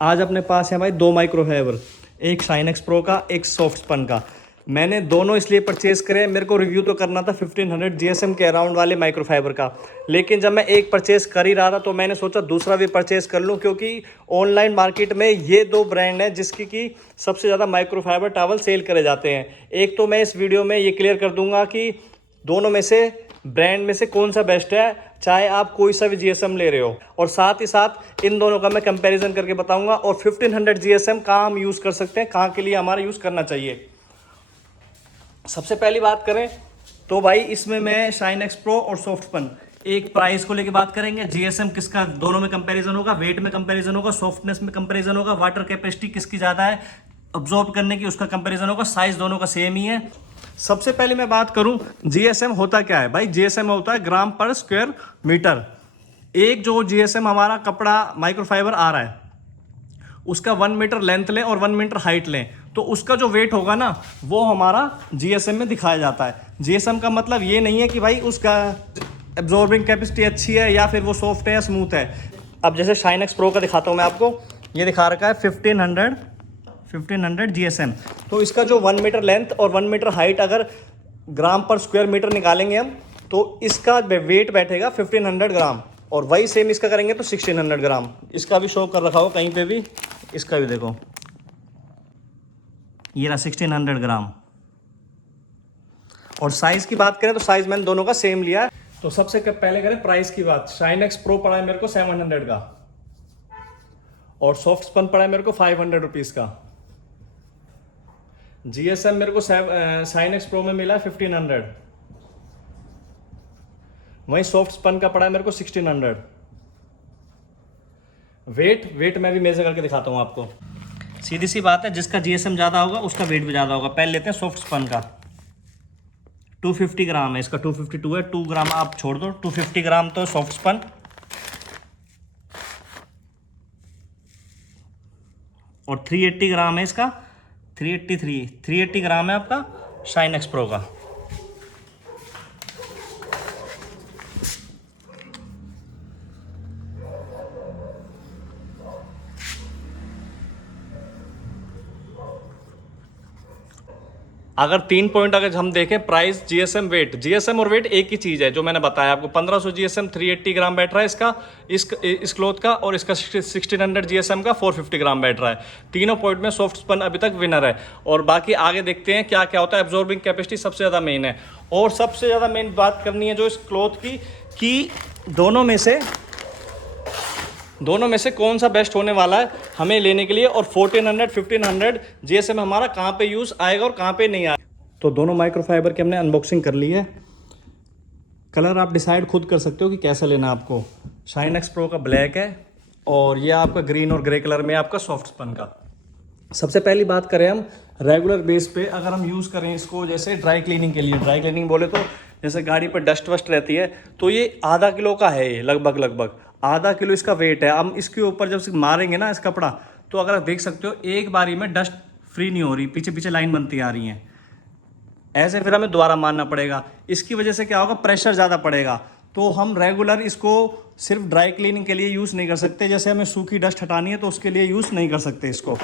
आज अपने पास है भाई दो माइक्रोफाइबर, एक शाइनेक्स प्रो का, एक सॉफ्ट स्पन का। मैंने दोनों इसलिए परचेज़ करे, मेरे को रिव्यू तो करना था 1500 जीएसएम के अराउंड वाले माइक्रोफाइबर का, लेकिन जब मैं एक परचेज़ कर ही रहा था तो मैंने सोचा दूसरा भी परचेज़ कर लूँ, क्योंकि ऑनलाइन मार्केट में ये दो ब्रांड हैं जिसकी कि सबसे ज़्यादा माइक्रोफाइबर टावल सेल करे जाते हैं। एक तो मैं इस वीडियो में ये क्लियर कर दूंगा कि दोनों में से ब्रांड में से कौन सा बेस्ट है, चाहे आप कोई सा भी जीएसएम ले रहे हो, और साथ ही साथ इन दोनों का मैं कंपैरिजन करके बताऊंगा, और 1500 जीएसएम कहाँ हम यूज़ कर सकते हैं, कहाँ के लिए हमारा यूज़ करना चाहिए। सबसे पहली बात करें तो भाई इसमें मैं शाइनेक्स प्रो और सॉफ्ट स्पन, एक प्राइस को लेके बात करेंगे, जीएसएम किसका दोनों में कंपैरिजन होगा, वेट में कंपैरिजन होगा, सॉफ्टनेस में कंपैरिजन होगा, वाटर कैपेसिटी किसकी ज़्यादा है अब्जॉर्ब करने की उसका कंपैरिजन होगा, साइज दोनों का सेम ही है। सबसे पहले मैं बात करूं जीएसएम होता क्या है भाई, जीएसएम होता है ग्राम पर स्क्वायर मीटर। एक जो जीएसएम हमारा कपड़ा माइक्रोफाइबर आ रहा है उसका 1 मीटर लेंथ लें और 1 मीटर हाइट लें, तो उसका जो वेट होगा ना वो हमारा जीएसएम में दिखाया जाता है। जीएसएम का मतलब ये नहीं है कि भाई उसका एब्जॉर्बिंग कैपेसिटी अच्छी है या फिर वो सॉफ्ट है या स्मूथ है। अब जैसे शाइनेक्स प्रो का दिखाता हूँ मैं आपको, ये दिखा रखा है 1500 जीएसएम, तो इसका जो 1 मीटर लेंथ और 1 मीटर हाइट अगर ग्राम पर स्क्वायर मीटर निकालेंगे हम, तो इसका वेट बैठेगा 1500 ग्राम, और वही सेम इसका करेंगे तो 1600 ग्राम। इसका भी शो कर रखा हो कहीं पे भी, इसका भी देखो ये रहा 1600 ग्राम। और साइज की बात करें तो साइज मैंने दोनों का सेम लिया है। तो सबसे पहले करें प्राइस की बात, शाइनेक्स प्रो पड़ा है मेरे को 700 का, और सॉफ्ट स्पन पड़ा है मेरे को 500 रुपीज़ का। जीएसएम मेरे को शाइनेक्स प्रो में मिला है 1500, वहीं सॉफ्ट स्पन का पड़ा है मेरे को 1600। वेट मैं भी मेजर करके दिखाता हूं आपको। सीधी सी बात है, जिसका जीएसएम ज़्यादा होगा उसका वेट भी ज़्यादा होगा। पहले लेते हैं सॉफ्ट स्पन का, 250 ग्राम है इसका, 252 है, 2 ग्राम आप छोड़ दो, 250 ग्राम तो सॉफ्ट स्पन, और 380 ग्राम है इसका, 380 ग्राम है आपका शाइनेक्स प्रो का। अगर 3 पॉइंट अगर हम देखें, प्राइस, जीएसएम, वेट, जीएसएम और वेट एक ही चीज़ है जो मैंने बताया आपको। 1500 जीएसएम 380 ग्राम बैठ रहा है इसका, इस क्लॉथ का, और इसका 1600 जीएसएम का 450 ग्राम बैठ रहा है। तीनों पॉइंट में सॉफ्ट स्पन अभी तक विनर है, और बाकी आगे देखते हैं क्या क्या होता है। एब्जॉर्बिंग कैपेसिटी सबसे ज़्यादा मेन है, और सबसे ज़्यादा मेन बात करनी है जो इस क्लॉथ की, कि दोनों में से कौन सा बेस्ट होने वाला है हमें लेने के लिए, और 1400 1500 जीएसएम हमारा कहाँ पे यूज़ आएगा और कहाँ पे नहीं आएगा। तो दोनों माइक्रोफाइबर की हमने अनबॉक्सिंग कर ली है। कलर आप डिसाइड खुद कर सकते हो कि कैसा लेना है आपको। शाइनेक्स प्रो का ब्लैक है, और ये आपका ग्रीन और ग्रे कलर में आपका सॉफ्ट स्पन का। सबसे पहली बात करें हम रेगुलर बेस पे, अगर हम यूज़ करें इसको जैसे ड्राई क्लीनिंग के लिए, ड्राई क्लीनिंग बोले तो जैसे गाड़ी पर डस्ट वस्ट रहती है, तो ये आधा किलो का है, ये लगभग आधा किलो इसका वेट है। हम इसके ऊपर जब से मारेंगे ना इस कपड़ा, तो अगर आप देख सकते हो एक बारी में डस्ट फ्री नहीं हो रही, पीछे पीछे लाइन बनती आ रही है, ऐसे फिर हमें दोबारा मारना पड़ेगा। इसकी वजह से क्या होगा, प्रेशर ज़्यादा पड़ेगा, तो हम रेगुलर इसको सिर्फ ड्राई क्लीनिंग के लिए यूज़ नहीं कर सकते। जैसे हमें सूखी डस्ट हटानी है तो उसके लिए यूज़ नहीं कर सकते इसको।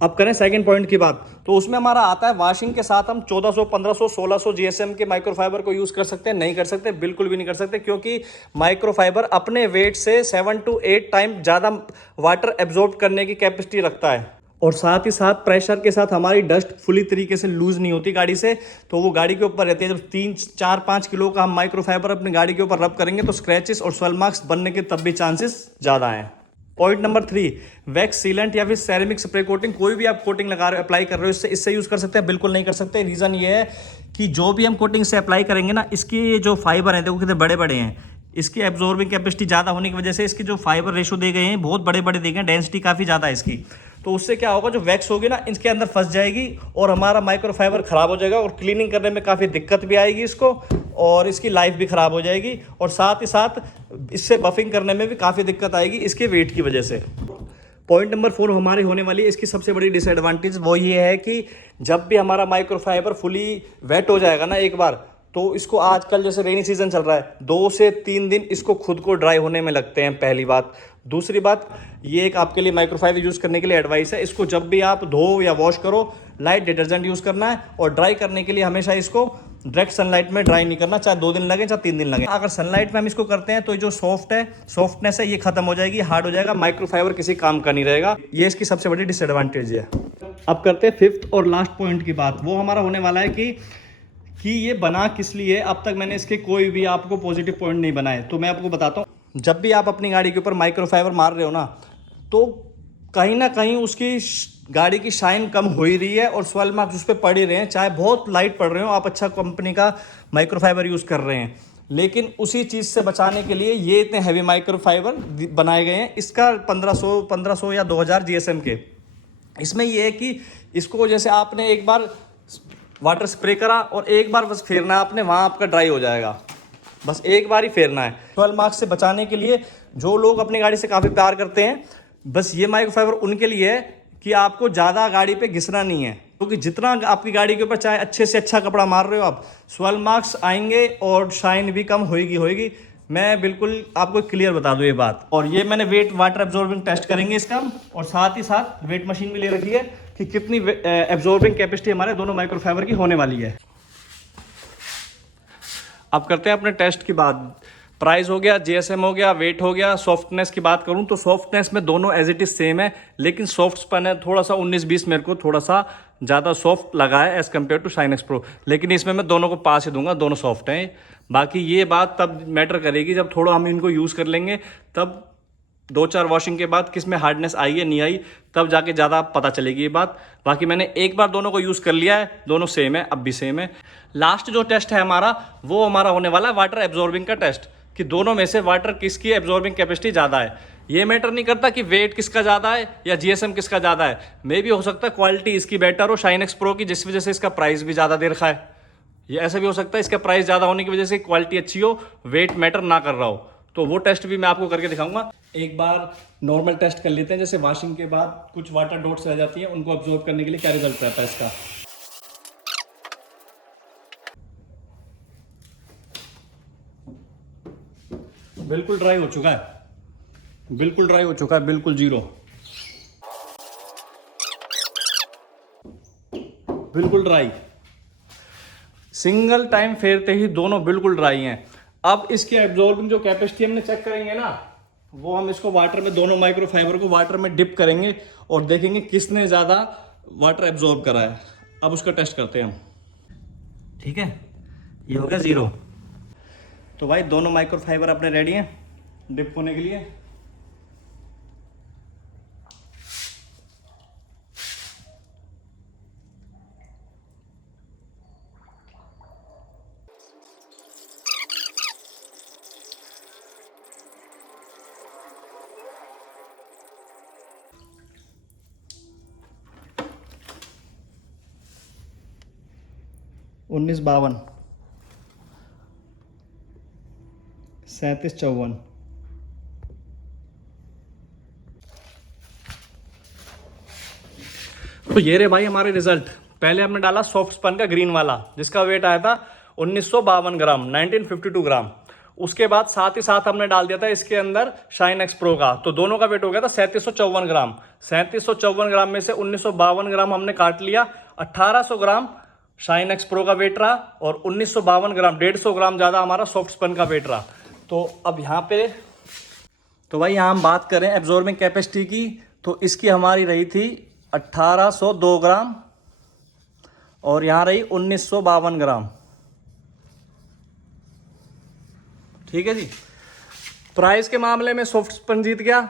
अब करें सेकंड पॉइंट की बात, तो उसमें हमारा आता है वॉशिंग के साथ हम 1400 1500 1600 जीएसएम के माइक्रोफाइबर को यूज़ कर सकते हैं? नहीं कर सकते, बिल्कुल भी नहीं कर सकते, क्योंकि माइक्रोफाइबर अपने वेट से 7 to 8 टाइम ज़्यादा वाटर एब्जॉर्ब करने की कैपेसिटी रखता है, और साथ ही साथ प्रेशर के साथ हमारी डस्ट फुली तरीके से लूज़ नहीं होती गाड़ी से, तो वो गाड़ी के ऊपर रहती है। जब 3 4 5 किलो का हम माइक्रोफाइबर अपनी गाड़ी के ऊपर रब करेंगे तो स्क्रैचेस और स्वेल मार्क्स बनने के तब भी चांसेस ज़्यादा हैं। पॉइंट नंबर 3, वैक्स सीलेंट या फिर सेरेमिक स्प्रे कोटिंग, कोई भी आप कोटिंग लगा रहे हो, अप्लाई कर रहे हो, इससे यूज़ कर सकते हैं? बिल्कुल नहीं कर सकते। रीज़न ये है कि जो भी हम कोटिंग से अप्लाई करेंगे ना, इसके जो फाइबर हैं देखो कितने बड़े बड़े हैं, इसकी एब्जॉर्बिंग कैपेसिटी ज़्यादा होने की वजह से इसके जो फाइबर रेशो दे गए हैं बहुत बड़े बड़े दे गए हैं, डेंसिटी काफ़ी ज़्यादा है इसकी, तो उससे क्या होगा, जो वैक्स होगी ना इसके अंदर फंस जाएगी और हमारा माइक्रोफाइबर ख़राब हो जाएगा, और क्लीनिंग करने में काफ़ी दिक्कत भी आएगी इसको, और इसकी लाइफ भी ख़राब हो जाएगी, और साथ ही साथ इससे बफिंग करने में भी काफ़ी दिक्कत आएगी इसके वेट की वजह से। पॉइंट नंबर 4 हमारी होने वाली है इसकी सबसे बड़ी डिसएडवांटेज, वो ये है कि जब भी हमारा माइक्रोफाइबर फुली वेट हो जाएगा ना एक बार, तो इसको आजकल जैसे रेनी सीजन चल रहा है 2 से 3 दिन इसको खुद को ड्राई होने में लगते हैं पहली बात। दूसरी बात, ये एक आपके लिए माइक्रोफाइबर यूज़ करने के लिए एडवाइस है, इसको जब भी आप धो या वॉश करो लाइट डिटर्जेंट यूज़ करना है, और ड्राई करने के लिए हमेशा इसको डायरेक्ट सनलाइट में ड्राई नहीं करना, चाहे 2 दिन लगे चाहे 3 दिन लगे। अगर सनलाइट में हम इसको करते हैं तो जो सॉफ्टनेस है ये खत्म हो जाएगी, हार्ड हो जाएगा, माइक्रोफाइबर किसी काम का नहीं रहेगा। ये इसकी सबसे बड़ी डिसएडवांटेज है। अब करते हैं फिफ्थ और लास्ट पॉइंट की बात। वो हमारा होने वाला है कि ये बना किस लिए। अब तक मैंने इसके कोई भी आपको पॉजिटिव पॉइंट नहीं बनाए, तो मैं आपको बताता हूँ। जब भी आप अपनी गाड़ी के ऊपर माइक्रोफाइबर मार रहे हो ना, तो कहीं ना कहीं उसकी गाड़ी की शाइन कम हो ही रही है और स्वेल मार्क्स उस पर पड़ ही रहे हैं, चाहे बहुत लाइट पड़ रहे हो, आप अच्छा कंपनी का माइक्रोफाइबर यूज़ कर रहे हैं। लेकिन उसी चीज़ से बचाने के लिए ये इतने हैवी माइक्रोफाइबर बनाए गए हैं। इसका 1500 या 2000 जीएसएम के। इसमें ये है कि इसको जैसे आपने एक बार वाटर स्प्रे करा और एक बार बस फेरना है आपने, वहाँ आपका ड्राई हो जाएगा, बस एक बार ही फेरना है। 12 मार्क्स से बचाने के लिए जो लोग अपनी गाड़ी से काफ़ी प्यार करते हैं, बस ये माइक्रोफाइबर उनके लिए है कि आपको ज़्यादा गाड़ी पे घिसना नहीं है, क्योंकि जितना आपकी गाड़ी के ऊपर चाहे अच्छे से अच्छा कपड़ा मार रहे हो आप, 12 मार्क्स आएंगे और शाइन भी कम होएगी। मैं बिल्कुल आपको क्लियर बता दूँ ये बात। और ये मैंने वेट वाटर एब्जॉर्बिंग टेस्ट करेंगे इसका, और साथ ही साथ वेट मशीन भी ले रखी है कि कितनी एब्जॉर्बिंग कैपेसिटी हमारे दोनों माइक्रोफाइबर की होने वाली है। अब करते हैं अपने टेस्ट की बात। प्राइस हो गया, जीएसएम हो गया, वेट हो गया। सॉफ्टनेस की बात करूं तो सॉफ्टनेस में दोनों एज इट इज सेम है, लेकिन सॉफ्ट स्पन है थोड़ा सा 19-20 मेरे को थोड़ा सा ज़्यादा सॉफ्ट लगा है as compare to shine X pro. लेकिन इसमें मैं दोनों को पास ही दूंगा, दोनों सॉफ्ट हैं। बाकी ये बात तब मैटर करेगी जब थोड़ा हम इनको यूज़ कर लेंगे, तब 2-4 वॉशिंग के बाद किस में हार्डनेस आई है नहीं आई, तब जाके ज़्यादा पता चलेगी ये बात। बाकी मैंने एक बार दोनों को यूज़ कर लिया है, दोनों सेम है, अब भी सेम है। लास्ट जो टेस्ट है हमारा, वो हमारा होने वाला है वाटर एब्जॉर्बिंग का टेस्ट, कि दोनों में से वाटर किसकी एब्जॉर्बिंग कैपेसिटी ज़्यादा है। ये मैटर नहीं करता कि वेट किसका ज़्यादा है या जीएसएम किसका ज़्यादा है, मे भी हो सकता है क्वालिटी इसकी बेटर हो शाइन एक्स प्रो की, जिस वजह से इसका प्राइस भी ज़्यादा दे रखा है। ये ऐसा भी हो सकता है इसका प्राइस ज़्यादा होने की वजह से क्वालिटी अच्छी हो, वेट मैटर ना कर रहा हो। तो वो टेस्ट भी मैं आपको करके दिखाऊंगा। एक बार नॉर्मल टेस्ट कर लेते हैं, जैसे वॉशिंग के बाद कुछ वाटर डॉट्स रह जाती हैं, उनको ऑब्जॉर्व करने के लिए क्या रिजल्ट रहता है इसका। बिल्कुल ड्राई हो चुका है, बिल्कुल ड्राई हो चुका है, बिल्कुल जीरो, बिल्कुल ड्राई। सिंगल टाइम फेरते ही दोनों बिल्कुल ड्राई हैं। अब इसकी एब्जॉर्बिंग जो कैपेसिटी हमने चेक करेंगे ना, वो हम इसको वाटर में, दोनों माइक्रोफाइबर को वाटर में डिप करेंगे और देखेंगे किसने ज़्यादा वाटर एब्जॉर्ब करा है। अब उसका टेस्ट करते हैं हम, ठीक है। ये हो गया जीरो। तो भाई दोनों माइक्रोफाइबर अपने रेडी हैं डिप होने के लिए। उन्नीस 52, 37 54। तो ये रे भाई हमारे रिजल्ट। पहले हमने डाला सॉफ्ट स्पन का ग्रीन वाला, जिसका वेट आया था 1952 ग्राम, 1952 ग्राम। उसके बाद साथ ही साथ हमने डाल दिया था इसके अंदर शाइन एक्स प्रो का, तो दोनों का वेट हो गया था 3754 ग्राम। 3754 ग्राम में से 1952 ग्राम हमने काट लिया, 1800 ग्राम शाइन एक्स प्रो का वेट रहा, और 1952 ग्राम 150 ग्राम ज़्यादा हमारा सॉफ्ट स्पन का वेट रहा। तो अब यहाँ पे, तो भाई यहाँ हम बात करें एब्जॉर्बिंग कैपेसिटी की, तो इसकी हमारी रही थी 1802 ग्राम और यहाँ रही 1952 ग्राम, ठीक है जी। प्राइस के मामले में सॉफ्ट स्पन जीत गया,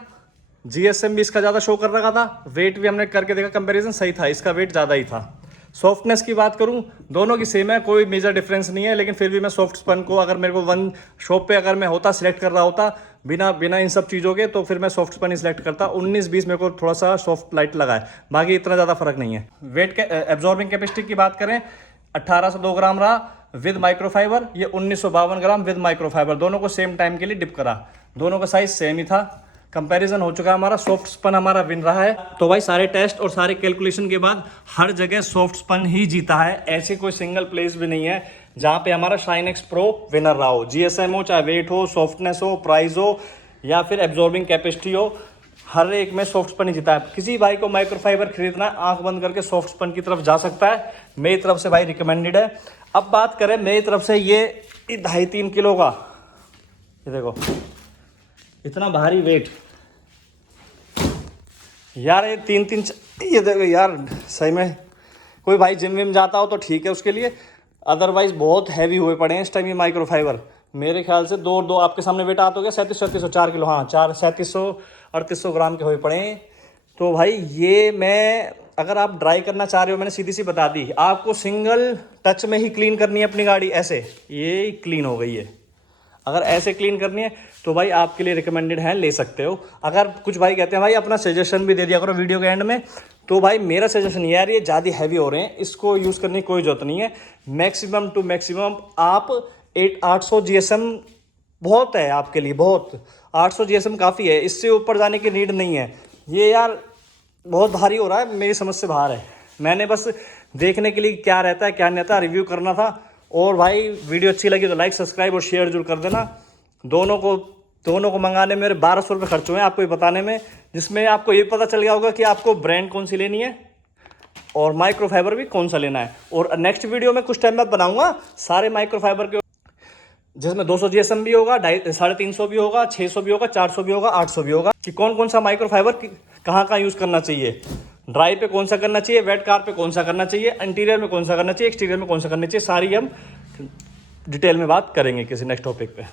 जीएसएम भी इसका ज़्यादा शो कर रखा था, वेट भी हमने करके देखा कंपैरिजन सही था, इसका वेट ज़्यादा ही था। सॉफ्टनेस की बात करूं, दोनों की सेम है, कोई मेजर डिफरेंस नहीं है, लेकिन फिर भी मैं सॉफ्ट स्पन को, अगर मेरे को वन शॉप पे अगर मैं होता सिलेक्ट कर रहा होता बिना इन सब चीज़ों के, तो फिर मैं सॉफ्ट स्पन ही सिलेक्ट करता। 19-20 मेरे को थोड़ा सा सॉफ्ट लाइट लगा है, बाकी इतना ज़्यादा फर्क नहीं है। वेट के एब्जॉर्बिंग कैपेसिटी की बात करें, 1802 ग्राम रहा विद माइक्रोफाइबर, ये 1952 ग्राम विद माइक्रोफाइबर, दोनों को सेम टाइम के लिए डिप करा, दोनों का साइज सेम ही था। कंपैरिजन हो चुका है हमारा, सॉफ्ट स्पन हमारा विन रहा है। तो भाई सारे टेस्ट और सारे कैलकुलेशन के बाद हर जगह सॉफ्ट स्पन ही जीता है, ऐसी कोई सिंगल प्लेस भी नहीं है जहां पे हमारा शाइन एक्स प्रो विनर रहा हो। जीएसएम हो, चाहे वेट हो, सॉफ्टनेस हो, प्राइस हो, या फिर एब्जॉर्बिंग कैपेसिटी हो, हर एक में सॉफ्ट स्पन ही जीता है। किसी भाई को माइक्रोफाइबर खरीदना है, आंख बंद करके सॉफ्ट स्पन की तरफ जा सकता है, मेरी तरफ से भाई रिकमेंडेड है। अब बात करें मेरी तरफ से ये 2.5-3 किलो का, ये देखो इतना भारी वेट यार, ये 3-3 ये देखो यार, सही में कोई भाई जिम विम जाता हो तो ठीक है उसके लिए, अदरवाइज बहुत हैवी हुए पड़े हैं इस टाइम ये माइक्रोफाइबर। मेरे ख्याल से 2 आपके सामने वेट आता हो गया 3700 4 किलो, हाँ 3700-3800 ग्राम के हुए पड़े हैं। तो भाई ये मैं, अगर आप ड्राई करना चाह रहे हो, मैंने सीधी सी बता दी आपको, सिंगल टच में ही क्लीन करनी है अपनी गाड़ी, ऐसे ये क्लीन हो गई है। अगर ऐसे क्लीन करनी है तो भाई आपके लिए रिकमेंडेड है, ले सकते हो। अगर कुछ भाई कहते हैं भाई अपना सजेशन भी दे दिया करो वीडियो के एंड में, तो भाई मेरा सजेशन यार ये ज़्यादा हैवी हो रहे हैं, इसको यूज़ करने की कोई जरूरत नहीं है। मैक्सिमम टू मैक्सिमम आप 800 GSM बहुत है आपके लिए, बहुत 800 GSM काफ़ी है, इससे ऊपर जाने की नीड नहीं है। ये यार बहुत भारी हो रहा है, मेरी समझ से बाहर है। मैंने बस देखने के लिए क्या रहता है क्या नहीं रहता रिव्यू करना था। और भाई वीडियो अच्छी लगी तो लाइक सब्सक्राइब और शेयर जरूर कर देना। दोनों को मंगाने में मेरे 1200 रुपये खर्च हुए हैं आपको ये बताने में, जिसमें आपको ये पता चल गया होगा कि आपको ब्रांड कौन सी लेनी है और माइक्रोफाइबर भी कौन सा लेना है। और नेक्स्ट वीडियो में कुछ टाइम बाद बनाऊंगा सारे माइक्रोफाइबर के, जिसमें 200 GSM भी होगा, 350 भी होगा, 600 भी होगा, 400 भी होगा, 800 भी होगा, कि कौन कौन सा माइक्रोफाइबर कहाँ कहाँ यूज़ करना चाहिए, ड्राई पे कौन सा करना चाहिए, वेट कार पे कौन सा करना चाहिए, इंटीरियर में कौन सा करना चाहिए, एक्सटीरियर में कौन सा करना चाहिए, सारी हम डिटेल में बात करेंगे किसी नेक्स्ट टॉपिक पे।